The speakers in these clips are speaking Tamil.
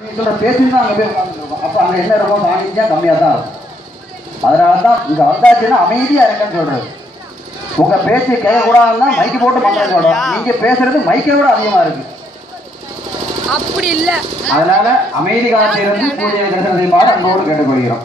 சொல்ற பேசிட்டு தான் அங்கே போய் உட்காந்துருக்கோம் அப்போ அங்கே என்ன இருக்கும் சாணிஞ்சா கம்மியாக தான் இருக்கும். அதனால தான் இங்கே வந்தாச்சுன்னா அமைதியாக இருக்கேன்னு சொல்றது. உங்க பேச்சு கேட்கக்கூடாதுன்னா மைக்கு போட்டு மந்திரம் சொல்றோம். நீங்க பேசுறது மைக்கை விட அதிகமா இருக்கு. அப்படி இல்ல. அதனால அமைதி காலத்திலிருந்து பூஜை அன்போடு கேட்டுக்கொள்கிறோம்.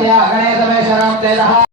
त्यागणे तमे शरणं तेजः